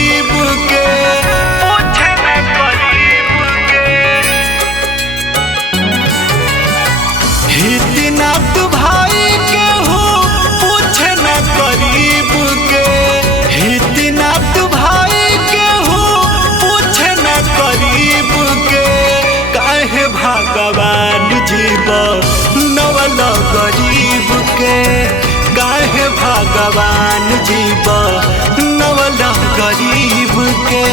गरीब के, पूछे न गरीब के। इतना तू भाई के हो, पूछे न गरीब के। इतना तू भाई के हो, पूछे न गरीब के। काहे भगवान जीव नवल गरीब के, काहे भगवान जीव नवल गरीब के।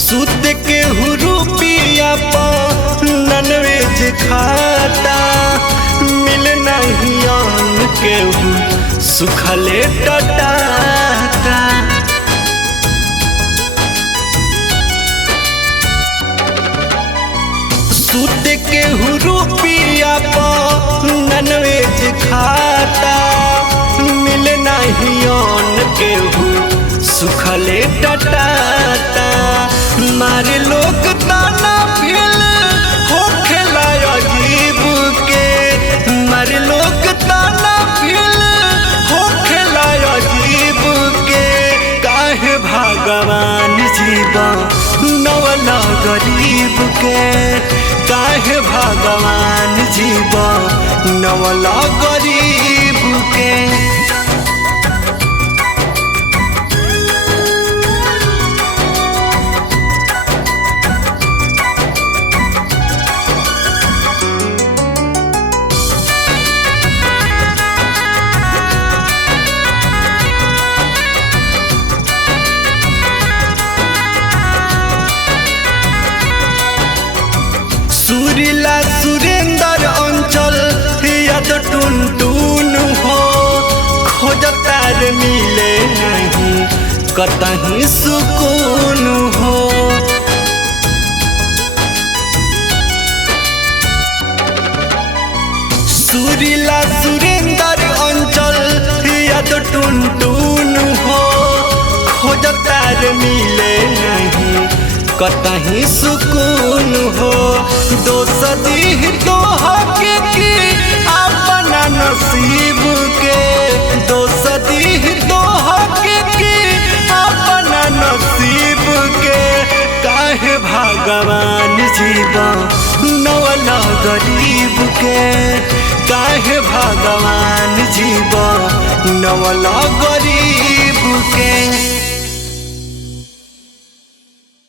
सुत के रुपया नॉनवेज खाता, मिल नहीं अन्न के सुखले टटाता। सुत के रुपया नॉनवेज खाता, मिल नहीं अन्न के सुखले टटाता। मारे लोग ताना फिल हो खेला अजीब के, मारे लोग ताना फिल हो खेला अजीब के। काहे भगवान जीव नवल गरीब के, काहे भगवान जीव नवल गरीब के। सुरीला सुरेंद्र अंचल याद टुनटुन हो, खोजतार मिले नहीं कतहीं सुकून हो। सुरीला सुरेंद्र अंचल याद टुनटुन हो, खोजतार मिले नहीं कतहीं सुकून हो। दोसदी तो हकीकी अपना नसीब के, दोसदी तो हकीकी अपना नसीब के। काहे भगवान जीव नवल गरीब के, काहे भगवान जीव नवल गरीब के।